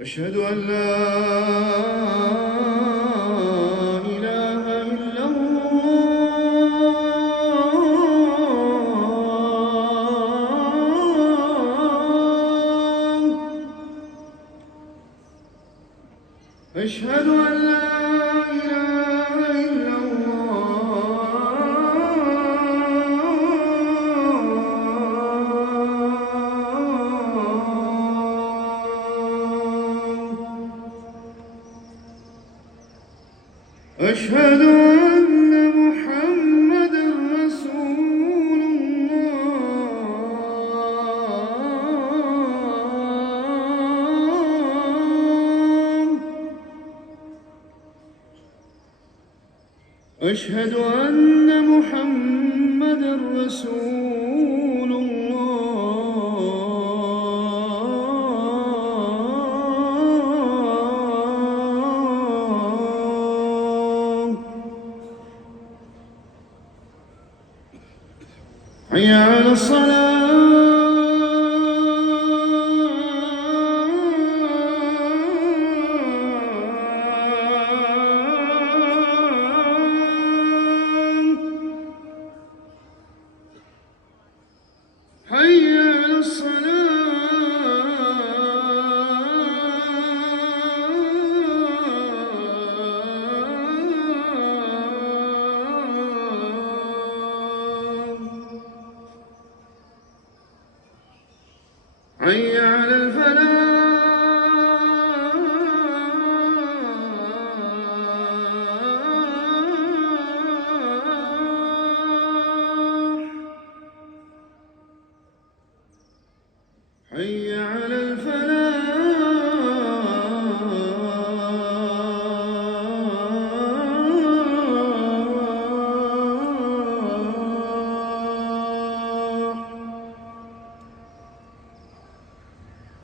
أشهد أن لا إله إلا الله. أشهد أن لا إله إلا أشهد أن محمدًا رسول الله. أشهد أن محمدًا رسول الله. حي على الصلاة. حي على الصلاة. حي على الفلاح. حي على الفلاح.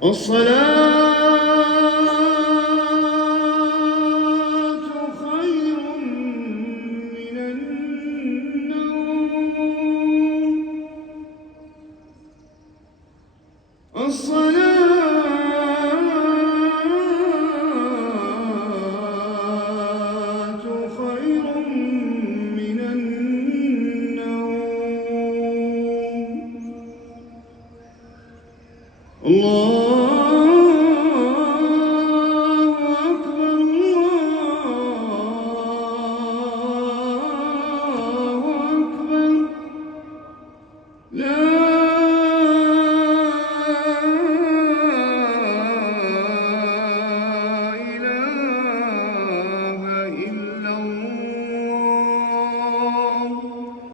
الصلاة